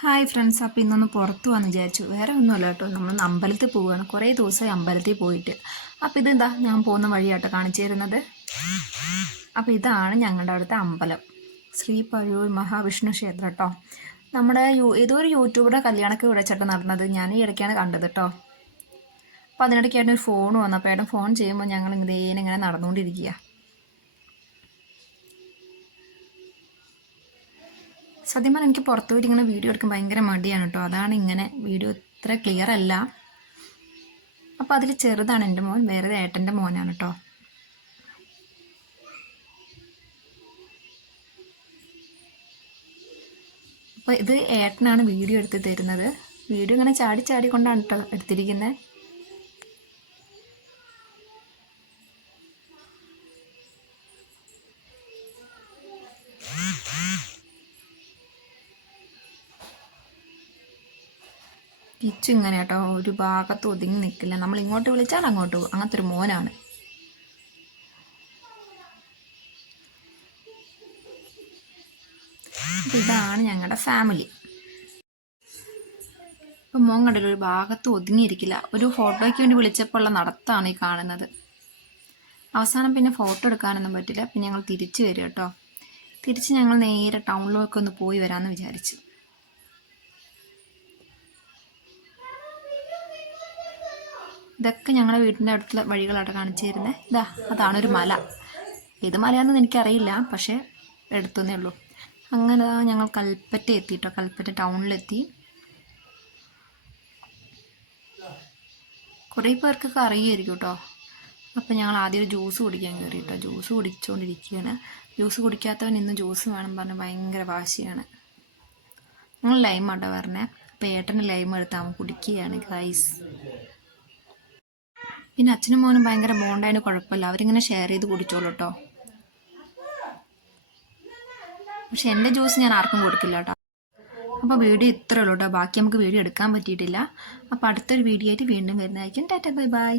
Hi friends അപ്പോൾ ഇന്നൊന്ന് പുറത്ത് വന്ന് വിചാരിച്ചു. വേറെ ഒന്നുമല്ല കേട്ടോ. നമ്മൾ അമ്പലത്തിൽ പോവുകയാണ്. കുറേ ദിവസമായി അമ്പലത്തിൽ പോയിട്ട്. അപ്പോൾ ഇതെന്താ? ഞാൻ പോകുന്ന വഴിയാട്ടോ കാണിച്ചു തരുന്നത് അപ്പോൾ ഇതാണ് ഞങ്ങളുടെ അവിടുത്തെ അമ്പലം. ശ്രീ പഴൂർ മഹാവിഷ്ണു ക്ഷേത്രം കേട്ടോ. നമ്മുടെ യൂ ഏതോ ഒരു യൂട്യൂബറുടെ കല്യാണമൊക്കെ ഇവിടെ ചേട്ടൻ നടന്നത്. ഞാൻ ഈ ഇടയ്ക്കാണ് കണ്ടത് കേട്ടോ. അപ്പോൾ അതിനിടയ്ക്ക് ഒരു ഫോൺ വന്നു. അപ്പോൾ ഏട്ടൻ ഫോൺ ചെയ്യുമ്പോൾ ഞങ്ങൾ ഇങ്ങനെ ഇങ്ങനെ നടന്നുകൊണ്ടിരിക്കുക. സത്യം പറഞ്ഞാൽ എനിക്ക് പുറത്തു പോയിട്ട് ഇങ്ങനെ വീഡിയോ എടുക്കാൻ ഭയങ്കര മടിയാണ് കേട്ടോ. അതാണ് ഇങ്ങനെ വീഡിയോ ഇത്ര ക്ലിയർ അല്ല. അപ്പോൾ അതിൽ ചെറുതാണ് എന്റെ മോൻ വേറെ ഏട്ടന്റെ മോനാണ് കേട്ടോ. അപ്പോൾ ഇത് ഏട്ടനാണ് വീഡിയോ എടുത്ത് തരുന്നത്. വീഡിയോ ഇങ്ങനെ ചാടി ചാടിക്കൊണ്ടാണ് കേട്ടോ എടുത്തിരിക്കുന്നത് കിച്ചു ഇങ്ങനെ കേട്ടോ ഒരു ഭാഗത്ത് ഒതുങ്ങി നിൽക്കില്ല നമ്മൾ ഇങ്ങോട്ട് വിളിച്ചാൽ അങ്ങോട്ട് പോകും. അങ്ങനത്തെ ഒരു മോനാണ് ഇതാണ് ഞങ്ങളുടെ ഫാമിലി. ഇപ്പം മോൻ കണ്ടല്ലോ ഒരു ഭാഗത്ത് ഒതുങ്ങിയിരിക്കില്ല ഒരു ഫോട്ടോയ്ക്ക് വേണ്ടി വിളിച്ചപ്പോൾ ഉള്ള നടത്താണ് ഈ കാണുന്നത്. അവസാനം പിന്നെ ഫോട്ടോ എടുക്കാനൊന്നും പറ്റില്ല. പിന്നെ ഞങ്ങൾ തിരിച്ചു വരും കേട്ടോ. തിരിച്ച് ഞങ്ങൾ നേരെ ടൗണിലേക്ക് ഒന്ന് പോയി വരാമെന്ന് വിചാരിച്ചു. ഇതൊക്കെ ഞങ്ങളുടെ വീടിന്റെ അടുത്തുള്ള വഴികളാണ് കാണിച്ചു തരുന്നത് ഇതാ അതാണൊരു മല. ഏത് മലയാണെന്ന് എനിക്കറിയില്ല പക്ഷേ എടുത്തുന്നേ ഉള്ളൂ. അങ്ങനെ ഞങ്ങൾ കൽപ്പറ്റ എത്തി കേട്ടോ കൽപ്പറ്റ ടൗണിലെത്തി. കുറേ പേർക്കൊക്കെ അറിയായിരിക്കും കേട്ടോ. അപ്പോൾ ഞങ്ങൾ ആദ്യം ഒരു ജ്യൂസ് കുടിക്കാൻ കയറി കേട്ടോ. ജ്യൂസ് കുടിച്ചുകൊണ്ടിരിക്കുകയാണ് ജ്യൂസ് കുടിക്കാത്തവൻ ഇന്ന് ജ്യൂസ് വേണം പറഞ്ഞ് ഭയങ്കര വാശിയാണ്. ഞങ്ങൾ ലൈം ആട്ടോ പറഞ്ഞേ അപ്പോൾ ഏട്ടന് ലൈം എടുത്ത് അവൻ കുടിക്കുകയാണ് ഗൈസ് പിന്നെ അച്ഛനും മോനും ഭയങ്കര ബോണ്ടായതിന് കുഴപ്പമില്ല. അവരിങ്ങനെ ഷെയർ ചെയ്ത് കുടിച്ചോളൂ കേട്ടോ പക്ഷെ എന്റെ ജ്യൂസ് ഞാൻ ആർക്കും കൊടുക്കില്ല കേട്ടോ അപ്പോൾ വീഡിയോ ഇത്രേ ഉള്ളൂ കേട്ടോ ബാക്കി നമുക്ക് വീഡിയോ എടുക്കാൻ പറ്റിയിട്ടില്ല. അപ്പോൾ അടുത്തൊരു വീഡിയോ ആയിട്ട് വീണ്ടും വരുന്നതായിരിക്കും. Tata bye bye.